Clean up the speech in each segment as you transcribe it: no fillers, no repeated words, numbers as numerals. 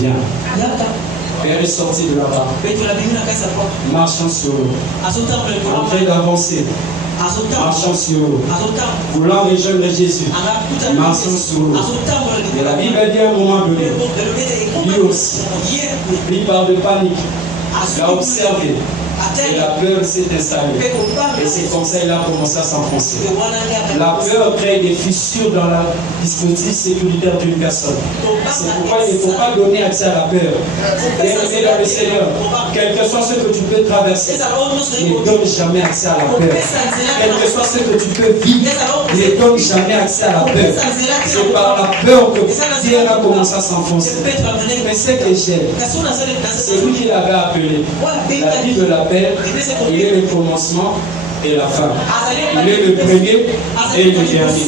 Viens. Père est sorti de là-bas, marchant sur l'eau, en train d'avancer, marchant sur l'eau, voulant rejoindre Jésus, marchant sur l'eau. Et la Bible dit à un moment donné, lui aussi, lui parle de panique, il a observé. Et la peur s'est installée. Et c'est comme ça qu'il a commencé à s'enfoncer. La peur crée des fissures dans la dispositif sécuritaire d'une personne. C'est pourquoi il ne faut pas donner accès à la peur. Bien-aimé dans le Seigneur, quel que soit ce que tu peux traverser, ne donne jamais accès à la peur. Quel que soit ce que tu peux vivre, ne donne jamais accès à la peur. C'est par la peur que Pierre a commencé à s'enfoncer. Mais ce que j'aime, c'est lui qui l'avait appelé la vie de la paix. Il est le commencement et la fin. Il est le premier et le dernier.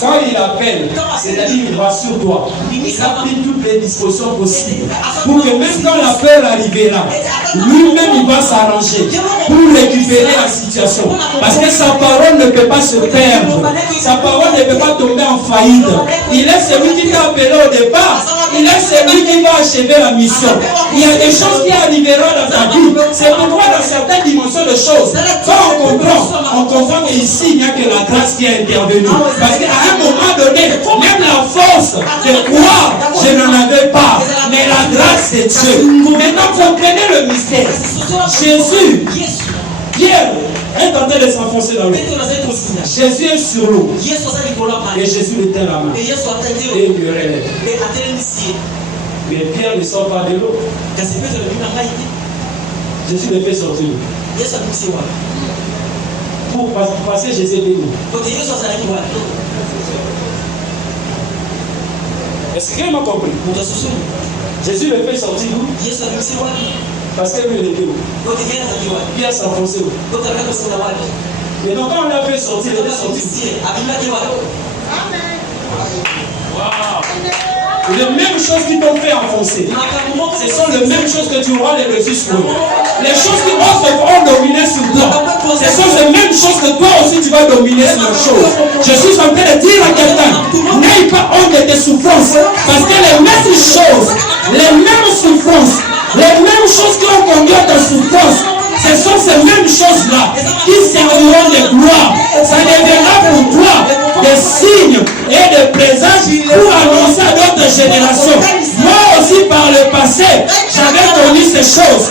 Quand il appelle, c'est-à-dire qu'il rassure toi. Il a pris toutes les dispositions possibles pour que même quand la peur arrivera, lui-même il va s'arranger pour récupérer la situation. Parce que sa parole ne peut pas se perdre. Sa parole ne peut pas tomber en faillite. Il est celui qui t'a appelé au départ. Il est celui qui va achever la mission. Il y a des choses qui arriveront dans ta vie. C'est pourquoi dans certaines dimensions de choses, quand on comprend qu'ici il n'y a que la grâce qui est intervenue. Parce qu'à un moment donné, même la force de croire, je n'en avais pas. Mais la grâce de Dieu. Maintenant, comprenez le mystère. Jésus, Pierre est en train de s'enfoncer dans l'eau. Jésus est sur l'eau. Et Jésus lui tient la main. Et il lui relève. Mais Pierre ne sort pas de l'eau. Jésus le fait sortir. Pour passer Jésus de l'eau. Est-ce que quelqu'un m'a compris? Jésus le fait sortir d'où? Parce que lui il était où? Pierre s'enfonçait où? Mais donc quand on l'a fait sortir, il est sorti. Les mêmes choses qui t'ont fait enfoncer, ce sont les mêmes choses que tu auras les reçus sur eux. Les choses qui vont dominer sur toi, ce sont les mêmes choses que toi aussi tu vas dominer sur les choses. Je suis en train de dire à quelqu'un, n'aie pas honte de tes souffrances, parce que les mêmes choses qui ont conduit à ta souffrance, ce sont ces mêmes choses-là qui serviront de gloire. Ça deviendra pour toi des signes et des présages pour annoncer à d'autres générations. Moi aussi par le passé, j'avais connu ces choses.